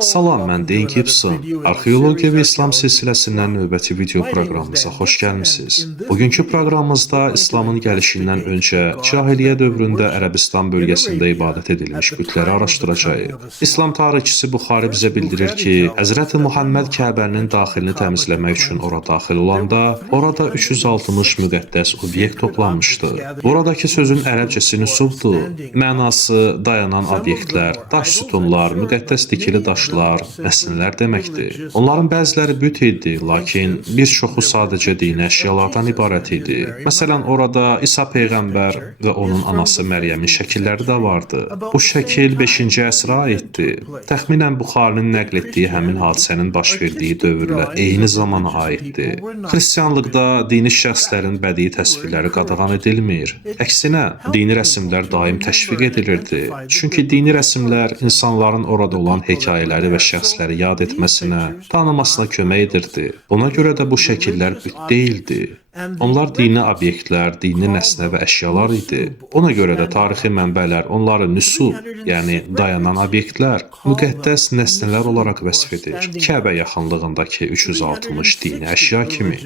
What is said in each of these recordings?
Salam, mən Dean Gibson. Arxeologiya və İslam silsiləsindən növbəti video proqramımıza xoş gəlmisiniz. Bugünkü proqramımızda İslamın gəlişindən öncə cahiliyyə dövründə Ərəbistan bölgəsində ibadət edilmiş bütləri araşdıracağıq. İslam tarixçisi Buxari bizə bildirir ki, Həzrəti Muhammed Kəbənin daxilini təmizləmək üçün ora daxil olanda, orada 360 müqəddəs obyekt toplanmışdı. Buradakı sözün ərəbcəsi nüsubdur. Mənası dayanan obyektlər, daş sütunlar, müqəddəs dikili daşlar, nəsnələr deməkdir. Onların bəziləri büt idi, lakin bir çoxu sadəcə dini əşyalardan ibarət idi. Məsələn, orada İsa Peyğəmbər və onun anası Məryəmin şəkilləri də vardı. Bu şəkil 5-ci əsrə aiddir. Təxminən Buxarinin nəql etdiyi həmin hadisənin baş verdiyi dövrlə eyni zamana aiddir. Xristianlıqda dini şəxslərin bədii təsvirləri qadağan edilmir. Əksinə, dini rəsmlər daim təşviq edilirdi. Çünki dini rəsmlər insanların orada olan hekayələri və şəxsləri yad etməsinə, tanımasına kömək edirdi. Buna görə də bu şəkillər büt deyildi. Onlar dini obyektlər, dini nəsnə və əşyalar idi. Ona görə də tarixi mənbələr onları nüsub, yəni dayanan obyektlər, müqəddəs nəsnələr olaraq vəsf edir. Kəbə yaxınlığındakı 360 dini əşya kimi.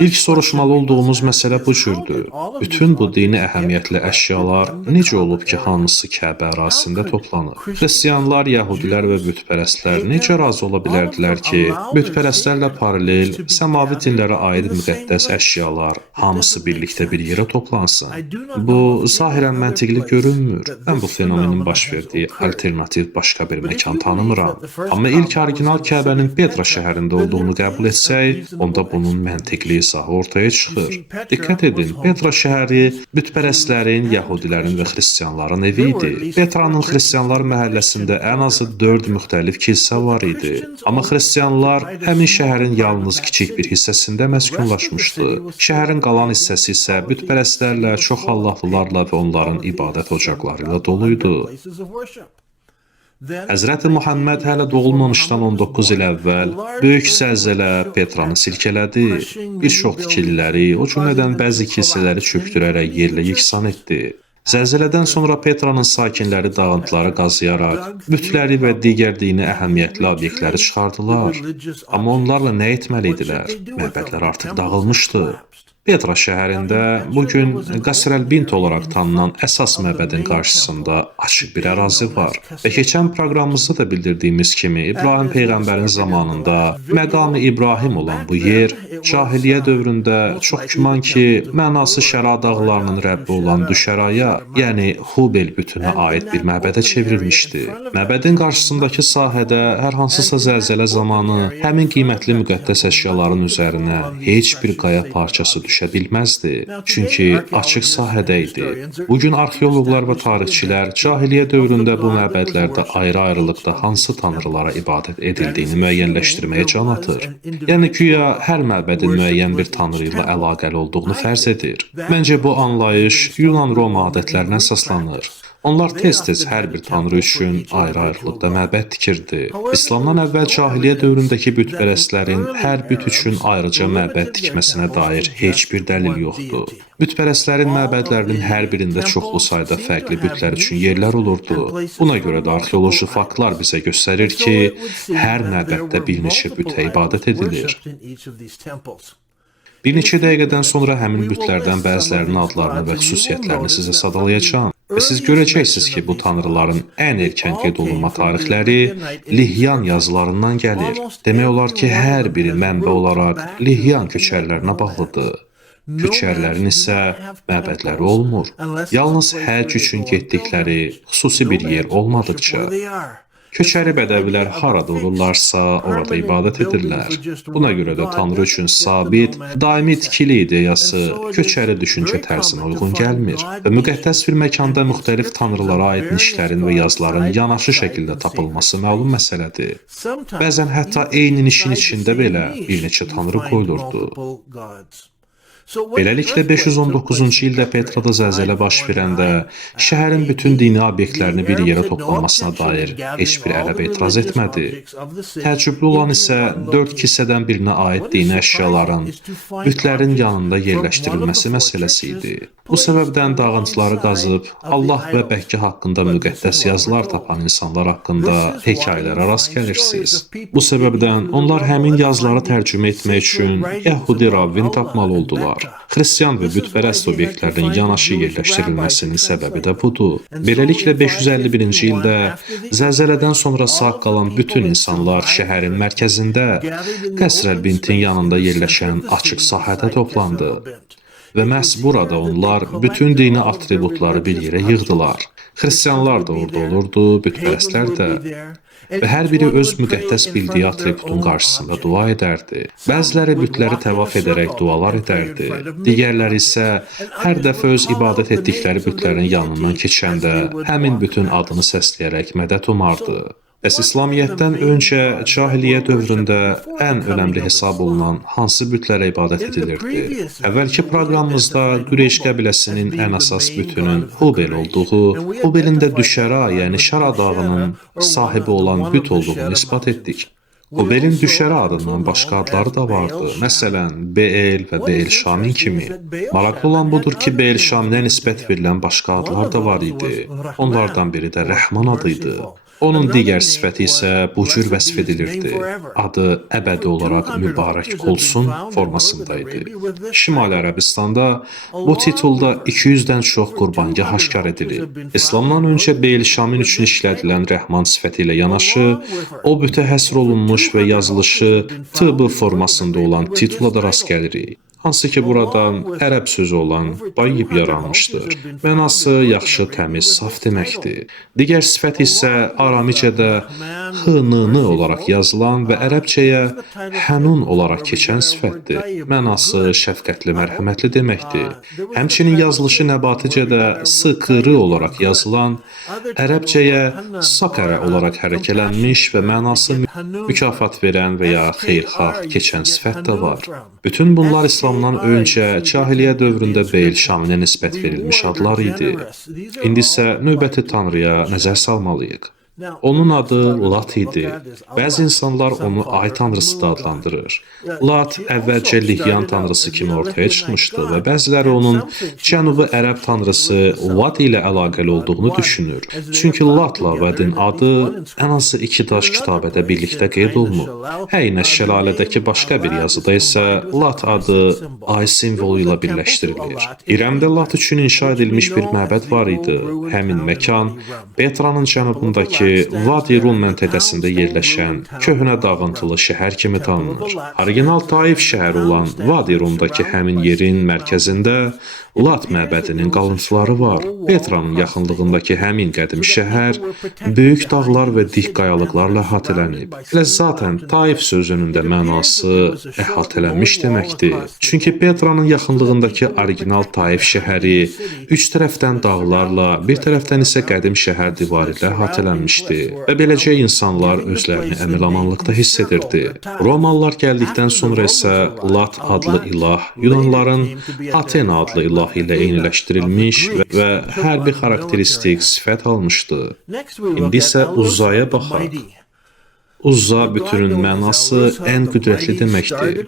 İlk soruşmalı olduğumuz məsələ bu cürdür. Bütün bu dini əhəmiyyətli əşyalar necə olub ki, hamısı Kəbə ərazisində toplanır? Xristianlar, yəhudilər və bütpərəstlər necə razı ola bilərdilər ki, bütpərəstlərlə paralel, səmavi dinlərə aid müqəddəs əşyalar hamısı birlikdə bir yerə toplansın? Bu, zahirən məntiqli görünmür. Mən bu fenomenin baş verdiyi alternativ başqa bir məkan tanımıram. Amma ilk orijinal Kəbənin Petra şəhərində olduğunu qəbul etsək, onda bunun məntiqli izahı ortaya çıxır. Diqqət edin, Petra şəhəri bütpərəstlərin, yəhudilərin və xristianların evi idi. Petranın xristianlar məhəlləsində ən azı 4 müxtəlif kilsə var idi. Amma xristianlar həmin şəhərin yalnız kiçik bir hissəsində məskunlaşmışdı. Şəhərin qalan hissəsi isə bütpərəstlərlə, çox allahlılarla və onların ibadət ocaqları ilə dolu idi. Həzrəti Muhammed hələ doğulmamışdan 19 il əvvəl böyük zəlzələ Petranı silkələdi. Bir çox tikililəri, o cümlədən bəzi kilsələri çökdürərək yerlə yeksan etdi. Zəlzələdən sonra Petranın sakinləri dağıntıları qazıyaraq bütləri və digər dini əhəmiyyətli obyektləri çıxardılar. Amma onlarla nə etməli idilər? Məbədlər artıq dağılmışdı. Petra şəhərində bugün Qasr-əl-Bint olaraq tanınan əsas məbədin qarşısında açıq bir ərazi var. Və keçən proqramımızda da bildirdiyimiz kimi İbrahim Peyğəmbərin zamanında məqamı İbrahim olan bu yer cahiliyyə dövründə çox güman ki, mənası Şəra dağlarının Rəbbi olan Düşəraya, yəni Hubel bütünə aid bir məbədə çevrilmişdi. Məbədin qarşısındakı sahədə hər hansısa zəlzələ zamanı həmin qiymətli müqəddəs əşyaların üzərinə heç bir qaya parçası düşə bilməzdi, çünki açıq sahədə idi. Bugün arxeoloqlar və tarixçilər cahiliyyə dövründə bu məbədlərdə ayrı-ayrılıqda hansı tanrılara ibadət edildiyini müəyyənləşdirməyə can atır. Yəni güya hər məbədin müəyyən bir tanrı ilə əlaqəli olduğunu fərz edir. Məncə bu anlayış Yunan-Roma adətlərinə əsaslanır. Onlar tez-tez hər bir tanrı üçün ayrı-ayrılıqda məbəd tikirdi. İslamdan əvvəl cahiliyyə dövründəki bütpərəstlərin hər büt üçün ayrıca məbəd tikməsinə dair heç bir dəlil yoxdur. Bütpərəstlərin məbədlərinin hər birində çoxlu sayda fərqli bütlər üçün yerlər olurdu. Buna görə də arxeoloji faktlar bizə göstərir ki, hər məbəddə bir neçə bütə ibadət edilir. Bir neçə dəqiqədən sonra həmin bütlərdən bəzilərinin adlarını və xüsusiyyətlərini sizə sadalayacağam. Və siz görəcəksiniz ki, bu tanrıların ən erkən qeyd olunma tarixləri Lihyan yazılarından gəlir. Demək olar ki, hər biri mənbə olaraq Lihyan köçərlərinə bağlıdır. Köçərlərin isə məbədləri olmur. Yalnız həcc üçün getdikləri xüsusi bir yer olmadıqca. Köçəri bədəvilər harada olurlarsa, orada ibadət edirlər. Buna görə də Tanrı üçün sabit, daimi tikili ideyası köçəri düşüncə tərzinə uyğun gəlmir və müqəddəs bir məkanda müxtəlif tanrılara aid nişlərin və yazıların yanaşı şəkildə tapılması məlum məsələdir. Bəzən hətta eyni nişin içində belə bir neçə tanrı qoyulurdu. Beləliklə 519-cu ildə Petrada zəlzələ baş verəndə şəhərin bütün dini obyektlərini bir yerə toplanmasına dair heç bir ərəb etiraz etmədi. Təəccüblü olan isə 4 kilsədən birinə aid dini əşyaların bütlərin yanında yerləşdirilməsi məsələsi idi. Bu səbəbdən dağıntıları qazıb Allah və Bəkkə haqqında müqəddəs yazılar tapan insanlar haqqında hekayələrə rast gəlirsiniz. Bu səbəbdən onlar həmin yazıları tərcümə etmək üçün Yəhudi rabbin tapmalı oldular. Xristian və bütpərəst obyektlərin yanaşı yerləşdirilməsinin səbəbi də budur. Beləliklə 551-ci ildə zəlzələdən sonra sağ qalan bütün insanlar şəhərin mərkəzində Qəsr-əl-Bintin yanında yerləşən açıq sahədə toplandı. Və məhz burada onlar bütün dini atributları bir yerə yığdılar. Xristianlar da orada olurdu, bütpərəstlər də. Və hər biri öz müqəddəs bildiyi atributun qarşısında dua edərdi. Bəziləri bütləri təvaf edərək dualar edərdi. Digərləri isə hər dəfə öz ibadət etdikləri bütlərin yanından keçəndə həmin bütün adını səsləyərək mədət umardı. Bəs İslamiyyətdən öncə cahiliyyə dövründə ən önəmli hesab olunan hansı bütlərə ibadət edilirdi? Əvvəlki proqramımızda Qureyş qəbiləsinin ən əsas bütünün Hubel olduğu, Hubelin də Düşəra, yəni Şara dağının sahibi olan büt olduğunu isbat etdik. Hubelin Düşəra adından başqa adları da vardı. Məsələn, Beel və Beel Şamin kimi. Maraqlı olan budur ki, Beel Şaminə nisbət verilən başqa adlar da var idi. Onlardan biri də Rəhman adı idi. Onun digər sifəti isə bu cür vəsf edilirdi. Adı əbədi olaraq mübarək olsun formasındaydı. Şimali Ərəbistanda bu titulda 200-dən çox qurbangah aşkar edilib. İslamdan öncə Beyl Şamin üçün işlədilən Rəhman sifəti ilə yanaşı, o bütə həsr olunmuş və yazılışı TB formasında olan titula da rast gəlirik. Hansı ki, buradan ərəb sözü olan bayyib yaranmışdır. Mənası yaxşı, təmiz, saf deməkdir. Digər sifət isə aramicədə HNN olaraq yazılan və ərəbcəyə hənun olaraq keçən sifətdir. Mənası şəfqətli, mərhəmətli deməkdir. Həmçinin yazılışı nəbaticədə sıqırı olaraq yazılan, ərəbcəyə sakərə olaraq hərəkələnmiş və mənası mükafat verən və ya xeyrxah keçən sifət də var. Bütün bunlar İslamdan öncə cahiliyyə dövründə Beyl Şaminə nisbət verilmiş adlar idi. İndi isə növbəti tanrıya nəzər salmalıyıq. Onun adı Lat idi. Bəzi insanlar onu ay tanrısı da adlandırır. Lat əvvəlcə Lihyan tanrısı kimi ortaya çıxmışdı və bəziləri onun Cənubi Ərəb tanrısı Vat ilə əlaqəli olduğunu düşünür. Çünki Latla Vadin adı ən azı 2 daş kitabədə birlikdə qeyd olunub. Əynə şəlalədəki başqa bir yazıda isə Lat adı ay simvolu ilə birləşdirilir. İrəmdə Lat üçün inşa edilmiş bir məbəd var idi. Həmin məkan Petranın cənubundakı Vadi Rum məntəqəsində yerləşən köhnə dağıntılı şəhər kimi tanınır. Original Taif şəhəri olan Vadi Rumdakı həmin yerin mərkəzində Lat məbədinin qalıntıları var. Petranın yaxınlığındakı həmin qədim şəhər böyük dağlar və dik qayalıqlarla əhatələnib. Elə zatən Taif sözünün də mənası əhatələnmiş deməkdir. Çünki Petranın yaxınlığındakı original Taif şəhəri 3 tərəfdən dağlarla, bir tərəfdən isə qədim şəhər divarı ilə əhatələnmişdi. Və beləcə insanlar özlərini əminamanlıqda hiss edirdi. Romalılar gəldikdən sonra isə Lat adlı ilah Yunanların Atena adlı ilah ilə eyniləşdirilmiş və hərbi xarakteristik sifət almışdı. İndi isə Uzzaya baxaq. Uzza bütünün mənası ən qüdrətli deməkdir.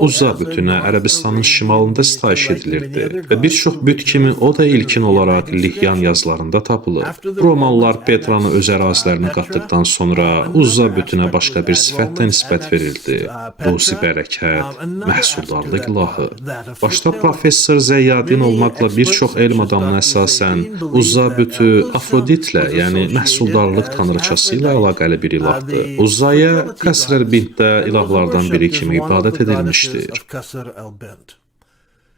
Uzza bütünə Ərəbistanın şimalında sitayiş edilirdi və bir çox büt kimi o da ilkin olaraq Lihyan yazılarında tapılır. Romalılar Petranı öz ərazilərinə qatdıqdan sonra Uzza bütünə başqa bir sifət də nisbət verildi. Ruzi bərəkət, məhsuldarlıq ilahı. Başda professor Zəyyadin olmaqla bir çox elm adamına əsasən Uzza bütü Afroditlə, yəni məhsuldarlıq tanrıçası ilə əlaqəli bir ilahdır. Uzzaya Qəsr-əl-Bintdə ilahlardan biri kimi ibadət edilmişdir.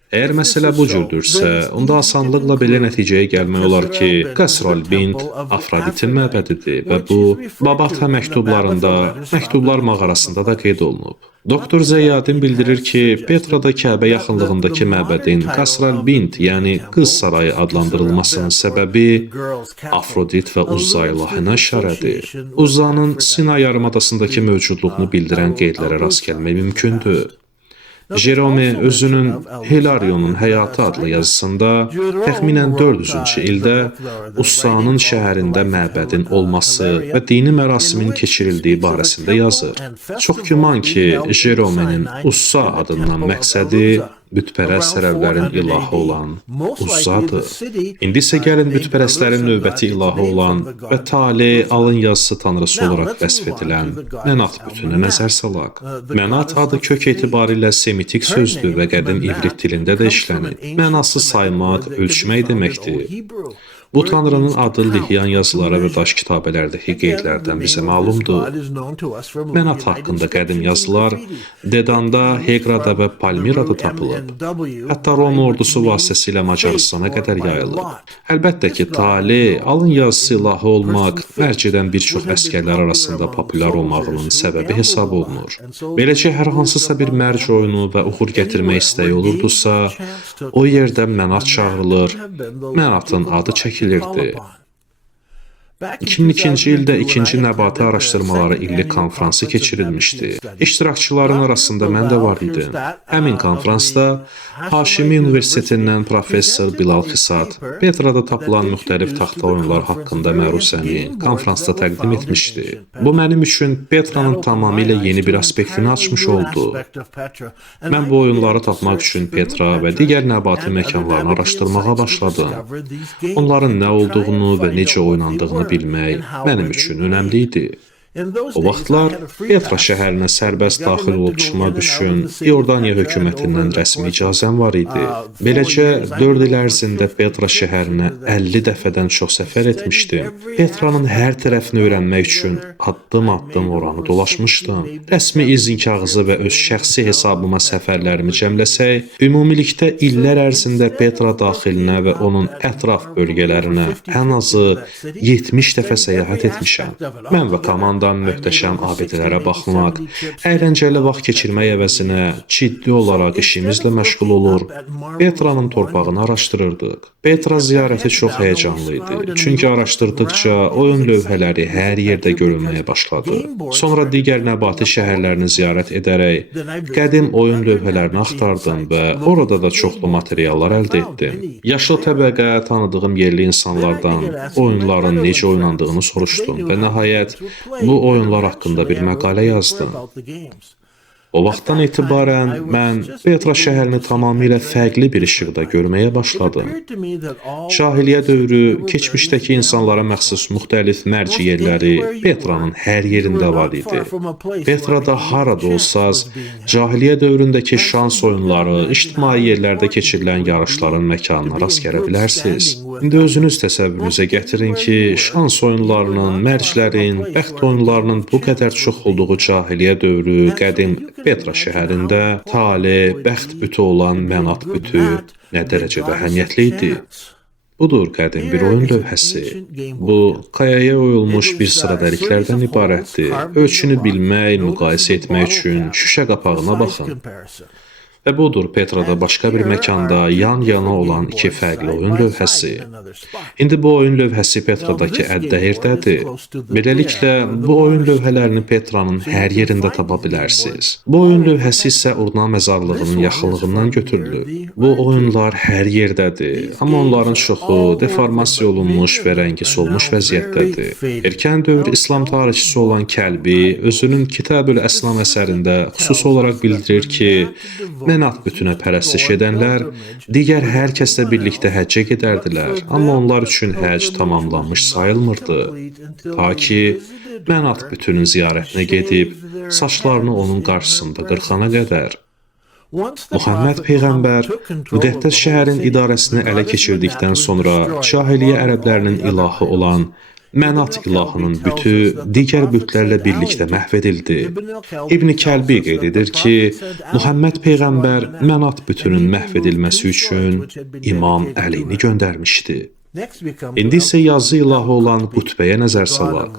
Əgər məsələ bu cürdürsə, onda asanlıqla belə nəticəyə gəlmək olar ki, Qəsr-əl-Bint Afroditin məbədidir və bu, Babatə məktublarında, məktublar mağarasında da qeyd olunub. Doktor Zəyyadin bildirir ki, Petrada Kəbə yaxınlığındakı məbədin Qəsr-əl-Bint, yəni qız sarayı adlandırılmasının səbəbi Afrodit və Uzza ilahına işarədir. Uzzanın Sina yarımadasındakı mövcudluğunu bildirən qeydlərə rast gəlmək mümkündür. Jerome özünün Hilarionun Həyatı adlı yazısında təxminən 400-cü ildə Ussanın şəhərində məbədin olması və dini mərasimin keçirildiyi barəsində yazır. Çox güman ki, Jeromenin Ussa adından məqsədi bütpərəst ərəblərin ilahı olan Uzzadır. İndi isə gəlin bütpərəstlərin növbəti ilahı olan və tale, alın yazısı tanrısı olaraq vəsf edilən Mənat bütünə nəzər salaq. Mənat adı kök etibarilə semitik sözdür və qədim ivrit dilində də işlənir. Mənası saymaq, ölçmək deməkdir. Bu tanrının adı Lihyan yazıları və daş kitabələrdəki qeydlərdən bizə məlumdur. Mənat haqqında qədim yazılar Dedanda, Heqrada və Palmirada tapılıb. Hətta Roma ordusu vasitəsilə Macaristana qədər yayılıb. Əlbəttə ki, tale, alın yazısı ilahı olmaq mərcidən bir çox əsgərlər arasında populyar olmağının səbəbi hesab olunur. Beləcə, hər hansısa bir mərc oyunu və uğur gətirmək istəyi olurdusa, o yerdə Mənat çağırılır, Mənatın adı çəkilirdi. 2002-ci ildə 2-ci Nəbati Araşdırmaları İllik konfransı keçirilmişdi. İştirakçıların arasında mən də var idim. Həmin konfransda Haşimi Universitetindən professor Bilal Xisat Petrada tapılan müxtəlif taxta oyunlar haqqında məruzəni konfransda təqdim etmişdi. Bu mənim üçün Petranın tamamilə yeni bir aspektini açmış oldu. Mən bu oyunları tapmaq üçün Petra və digər nəbati məkanlarını araşdırmağa başladım. Onların nə olduğunu və necə oynandığını bilmək mənim üçün önəmli idi. O vaxtlar Petra şəhərinə sərbəst daxil olub çıxmaq üçün İordaniya hökumətindən rəsmi icazəm var idi. Beləcə, 4 il ərzində Petra şəhərinə 50 dəfədən çox səfər etmişdim. Petranın hər tərəfini öyrənmək üçün addım-addım oranı dolaşmışdım. Rəsmi izin kağızı və öz şəxsi hesabıma səfərlərimi cəmləsək, ümumilikdə illər ərzində Petra daxilinə və onun ətraf bölgələrinə ən azı 70 dəfə səyahət etmişəm. Mən və komanda möhtəşəm abidələrə baxmaq, əyləncəli vaxt keçirmək əvəzinə ciddi olaraq işimizlə məşğul olur, Petranın torpağını araşdırırdıq. Petra ziyarəti çox həyəcanlı idi, çünki araşdırdıqca oyun lövhələri hər yerdə görülməyə başladı. Sonra digər nəbati şəhərlərini ziyarət edərək, qədim oyun lövhələrini axtardım və orada da çoxlu materiallar əldə etdim. Yaşlı təbəqə tanıdığım yerli insanlardan oyunların necə oynandığını soruşdum və nəhayət bu oyunlar haqqında bir məqalə yazdım. O vaxtdan etibarən mən Petra şəhərini tamamilə fərqli bir işıqda görməyə başladım. Cahiliyyə dövrü keçmişdəki insanlara məxsus müxtəlif mərc yerləri Petranın hər yerində var idi. Petrada harada olsaz, cahiliyyə dövründəki şans oyunları, ictimai yerlərdə keçirilən yarışların məkanına rast gələ bilərsiniz. İndi özünüz təsəvvürünüzə gətirin ki, şans oyunlarının, mərclərin, bəxt oyunlarının bu qədər çox olduğu cahiliyyə dövrü qədim Petra şəhərində tale, bəxt bütü olan Mənat bütü nə dərəcədə əhəmiyyətli idi. Budur qədim bir oyun lövhəsi. Bu, qayaya oyulmuş bir sıra dəliklərdən ibarətdir. Ölçünü bilmək, müqayisə etmək üçün şüşə qapağına baxın. Və budur Petrada başqa bir məkanda yan-yana olan 2 fərqli oyun lövhəsi. İndi bu oyun lövhəsi Petradakı Əddəhirdədir. Beləliklə, bu oyun lövhələrini Petranın hər yerində tapa bilərsiniz. Bu oyun lövhəsi isə Urna məzarlığının yaxınlığından götürülüb. Bu oyunlar hər yerdədir, amma onların çoxu deformasiya olunmuş və rəngi solmuş vəziyyətdədir. Erkən dövr İslam tarixçisi olan Kəlbi özünün Kitab-ül Əsnam əsərində xüsusi olaraq bildirir ki, Mənat bütünə pərəstiş edənlər digər hər kəslə birlikdə həccə gedərdilər, amma onlar üçün həcc tamamlanmış sayılmırdı. Ta ki, Mənat bütünün ziyarətinə gedib, saçlarını onun qarşısında qırxana qədər. Muhammed Peyğəmbər müqəddəs şəhərin idarəsini ələ keçirdikdən sonra cahiliyyə ərəblərinin ilahı olan Mənat ilahının bütü digər bütlərlə birlikdə məhv edildi. İbn Kəlbi qeyd edir ki, Muhammed Peyğəmbər Mənat bütünün məhv edilməsi üçün İmam Əlini göndərmişdi. İndi isə yazı ilahı olan Qutbəyə nəzər salaq.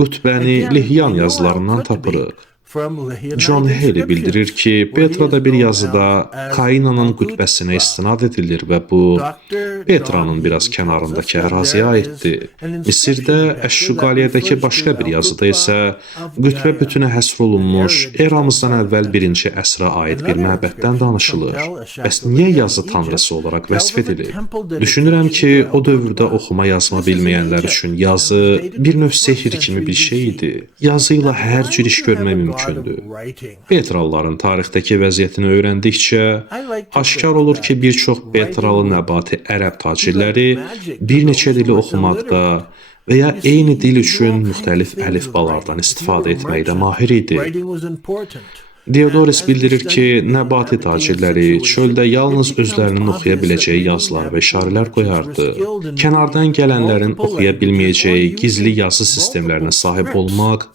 Qutbəni Lihyan yazılarından tapırıq. John Haley bildirir ki, Petra'da bir yazıda Kainanın qütbəsinə istinad edilir və bu, Petra'nın biraz kənarındakı əraziyə aiddir. Misirdə Əş-Şüqaliyyədəki başqa bir yazıda isə qütbə bütünə həsr olunmuş, eramızdan əvvəl 1-ci əsrə aid bir məbəddən danışılır. Bəs niyə yazı tanrısı olaraq vəsf edilir? Düşünürəm ki, o dövrdə oxuma yazma bilməyənlər üçün yazı bir növ sehir kimi bir şey idi. Yazı ilə hər cür iş görmək mümkündür. Petralıların tarixdəki vəziyyətini öyrəndikcə, aşkar olur ki, bir çox Petralı nəbati ərəb tacirləri bir neçə dili oxumaqda və ya eyni dil üçün müxtəlif əlifbalardan istifadə etməkdə mahir idi. Diodorus bildirir ki, nəbati tacirləri çöldə yalnız özlərinin oxuya biləcəyi yazılar və işarələr qoyardı. Kənardan gələnlərin oxuya bilməyəcəyi gizli yazı sistemlərinə sahib olmaq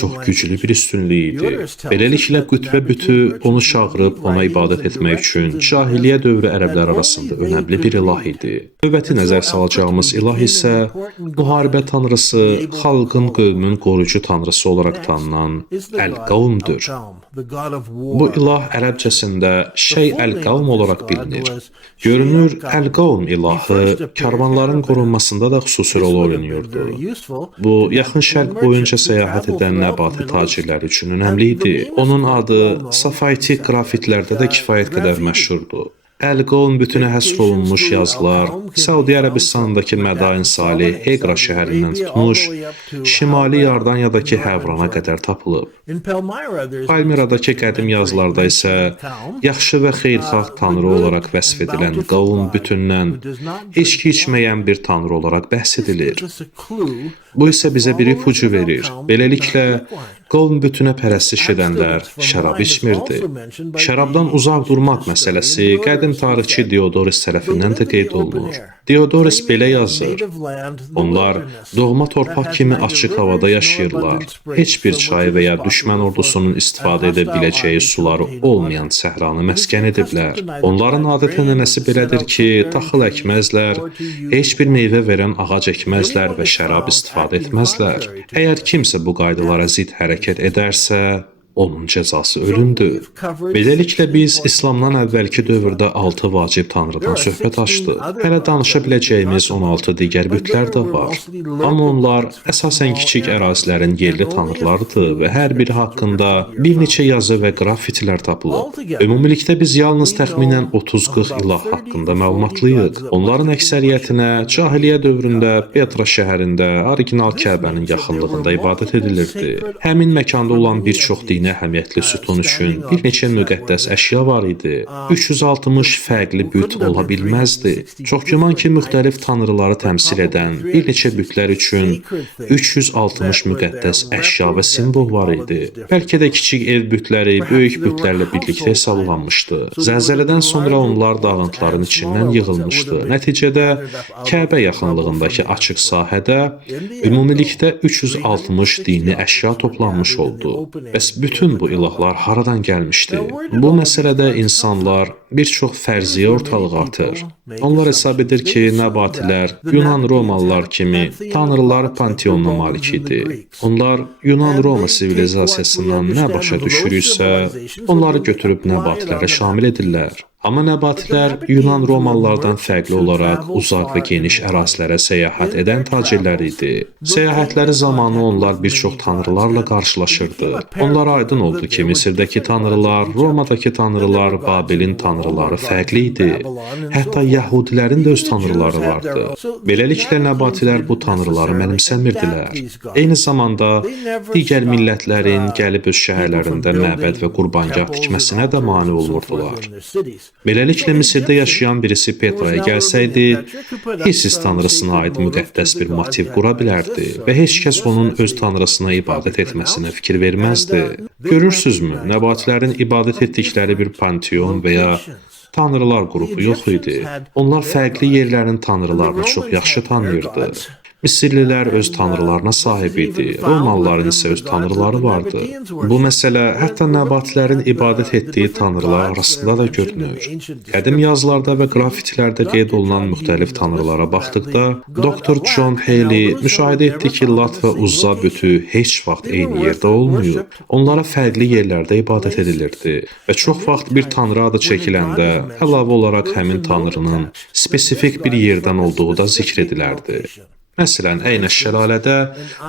çox güclü bir üstünlük idi. Beləliklə, qütbə bütü onu çağırıb ona ibadət etmək üçün cahiliyyə dövrü ərəblər arasında önəmli bir ilah idi. Növbəti nəzər salacağımız ilah isə müharibə tanrısı, xalqın, qövmün qoruyucu tanrısı olaraq tanınan Əl-Qavmdur. Bu ilah ərəbcəsində Şeyh Əl-Qavm olaraq bilinir. Görünür, Əl-Qavm ilahı karvanların qorunmasında da xüsusi rol oynayırdı. Bu, yaxın şərq boyunca səyahət edən nəbati tacirlər üçün önəmli idi. Onun adı safaitik qrafitlərdə də kifayət qədər məşhurdur. Əl-Qavm bütünə həsr olunmuş yazılar Səudiyyə Ərəbistanındakı Mədain Salih Heqra şəhərindən tutmuş, Şimali Yardaniyadakı Həvrana qədər tapılıb. Palmiradakı qədim yazılarda isə yaxşı və xeyirxah tanrı olaraq vəsf edilən qavm bütündən içki içməyən bir tanrı olaraq bəhs edilir. Bu isə bizə bir ipucu verir. Beləliklə, qavm bütünə pərəstiş edənlər şərab içmirdi. Şərabdan uzaq durmaq məsələsi qədim tarixçi Diodorus tərəfindən də qeyd olunur. Diodorus belə yazır: onlar doğma torpaq kimi açıq havada yaşayırlar. Heç bir çay və ya düşmən ordusunun istifadə edə biləcəyi suları olmayan səhranı məskən ediblər. Onların adət-ənənəsi belədir ki, taxıl əkməzlər, heç bir meyvə verən ağac əkməzlər və şərab istifadə etməzlər. Əgər kimsə bu qaydalara zidd hərəkət edərsə, onun cəzası ölümdür. Beləliklə, biz İslamdan əvvəlki dövrdə 6 vacib tanrıdan söhbət açdıq. Hələ danışa biləcəyimiz 16 digər bütlər də var. Amma onlar əsasən kiçik ərazilərin yerli tanrılarıdır və hər biri haqqında bir neçə yazı və qrafitilər tapılıb. Ümumilikdə biz yalnız təxminən 30-40 ilah haqqında məlumatlıyıq. Onların əksəriyyətinə cahiliyyə dövründə Petra şəhərində orijinal Kəbənin yaxınlığında ibadət edilirdi. Həmin məkanda olan bir çox din əhəmiyyətli sütun üçün bir neçə müqəddəs əşya var idi. 360 fərqli büt ola bilməzdi. Çox güman ki, müxtəlif tanrıları təmsil edən bir neçə bütlər üçün 360 müqəddəs əşya və simvol var idi. Bəlkə də kiçik ev bütləri böyük bütlərlə birlikdə hesablanmışdı. Zəlzələdən sonra onlar dağıntıların içindən yığılmışdı. Nəticədə Kəbə yaxınlığındakı açıq sahədə ümumilikdə 360 dini əşya toplanmış oldu. Bəs bütün bu ilahlar haradan gəlmişdi? Bu məsələdə insanlar bir çox fərziyyə ortalığa atır. Onlar hesab edir ki, nəbatilər Yunan Romalılar kimi tanrılar panteonuna malik idi. Onlar Yunan-Roma sivilizasiyasından nə başa düşürüksə, onları götürüb nəbatilərə şamil edirlər. Amma nəbatilər Yunan Romalılardan fərqli olaraq uzaq və geniş ərazilərə səyahət edən tacirlər idi. Səyahətləri zamanı onlar bir çox tanrılarla qarşılaşırdı. Onlara aydın oldu ki, Misirdəki tanrılar, Romadakı tanrılar, Babilin tanrıları fərqli idi. Hətta Yəhudilərin də öz tanrıları vardı. Beləliklə, nəbatilər bu tanrıları mənimsəmirdilər. Eyni zamanda digər millətlərin gəlib öz şəhərlərində məbəd və qurbangah tikməsinə də mane olmurdular. Beləliklə, Misirdə yaşayan birisi Petraya gəlsəydi, Isis tanrısına aid müqəddəs bir motiv qura bilərdi və heç kəs onun öz tanrısına ibadət etməsinə fikir verməzdi. Görürsünüzmü, nəbatilərin ibadət etdikləri bir panteon və ya tanrılar qrupu yox idi. Onlar fərqli yerlərin tanrılarını çox yaxşı tanıyırdı. Misirlilər öz tanrılarına sahib idi, Romalıların isə öz tanrıları vardı. Bu məsələ hətta nəbatilərin ibadət etdiyi tanrılar arasında da görünür. Qədim yazılarda və qrafitlərdə qeyd olunan müxtəlif tanrılara baxdıqda, Dr. John Haley müşahidə etdi ki, Lat və Uzza bütü heç vaxt eyni yerdə olmayıb. Onlara fərqli yerlərdə ibadət edilirdi və çox vaxt bir tanrı adı çəkiləndə əlavə olaraq həmin tanrının spesifik bir yerdən olduğu da zikr edilərdi. Məsələn, Əynəş şəlalədə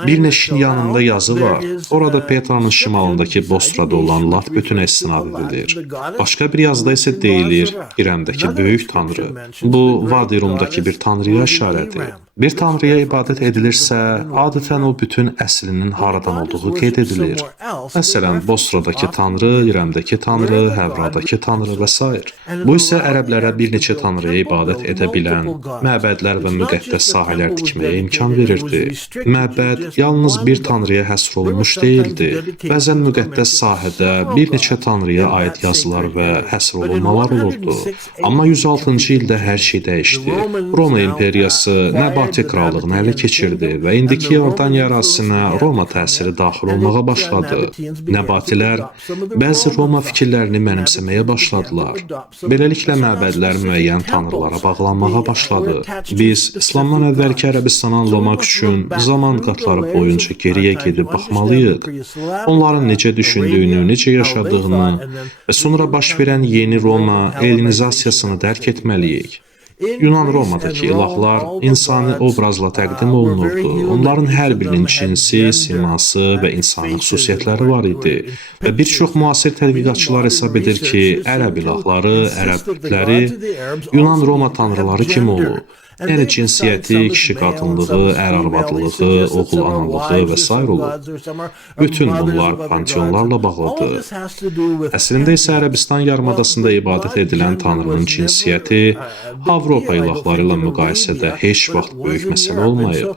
bir neşin yanında yazı var. Orada Petranın şimalındakı Bosrada olan Lat bütünə istinad edilir. Başqa bir yazıda isə deyilir İrəmdəki böyük tanrı. Bu, Vadi Rumdakı bir tanrıya işarədir. Bir tanrıya ibadət edilirsə, adətən o bütün əslinin haradan olduğu qeyd edilir. Məsələn, Bosradakı tanrı, İrəmdəki tanrı, Həvradakı tanrı və s. Bu isə ərəblərə bir neçə tanrıya ibadət edə bilən, məbədlər və müqəddəs sahələr tikməyə imkan verirdi. Məbəd yalnız bir tanrıya həsr olunmuş deyildi. Bəzən müqəddəs sahədə bir neçə tanrıya aid yazılar və həsr olunmalar olurdu. Amma 106-cı ildə hər şey dəyişdi. Roma imperiyası Nəbati krallığını ələ keçirdi və indiki Yordaniya ərazisinə Roma təsiri daxil olmağa başladı. Nəbatilər bəzi Roma fikirlərini mənimsəməyə başladılar. Beləliklə məbədlər müəyyən tanrılara bağlanmağa başladı. Biz İslamdan əvvəlki Ərəbistanı anlamaq üçün zaman qatları boyunca geriyə gedib baxmalıyıq. Onların necə düşündüyünü, necə yaşadığını və sonra baş verən yeni Roma ellinizasiyasını dərk etməliyik. Yunan Romadakı ilahlar insani obrazla təqdim olunurdu. Onların hər birinin cinsi, siması və insani xüsusiyyətləri var idi. Və bir çox müasir tədqiqatçılar hesab edir ki, ərəb ilahları, ərəb bütləri Yunan Roma tanrıları kimi olub. Yəni cinsiyyəti, kişi qadınlığı, ər-arvadlığı, oğul analığı və s. olub. Bütün bunlar panteonlarla bağlıdır. Əslində isə Ərəbistan yarımadasında ibadət edilən tanrının cinsiyyəti Avropa ilahları ilə müqayisədə heç vaxt böyük məsələ olmayıb.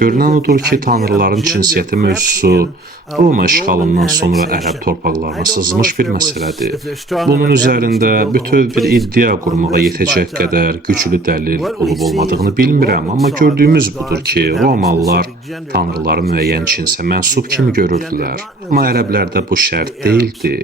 Görünən odur ki, tanrıların cinsiyyəti mövzusu Roma işğalından sonra ərəb torpaqlarına sızmış bir məsələdir. Bunun üzərində bütöv bir iddia qurmağa yetəcək qədər güclü dəlil olub-olmadığını bilmirəm, amma gördüyümüz budur ki, Romalılar tanrıları müəyyən cinsə mənsub kimi görürdülər. Amma ərəblərdə bu şərt deyildi.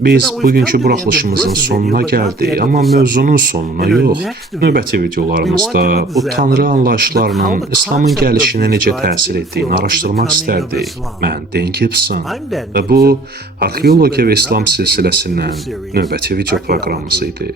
Biz bugünkü buraxılışımızın sonuna gəldik, amma mövzunun sonuna yox. Növbəti videolarımızda bu tanrı anlayışlarının İslamın gəlişinə necə təsir etdiyini araşdırmaq istərdik. Mən Dan Gibson və bu Arxeologiya və İslam silsiləsindən növbəti video proqramımız idi.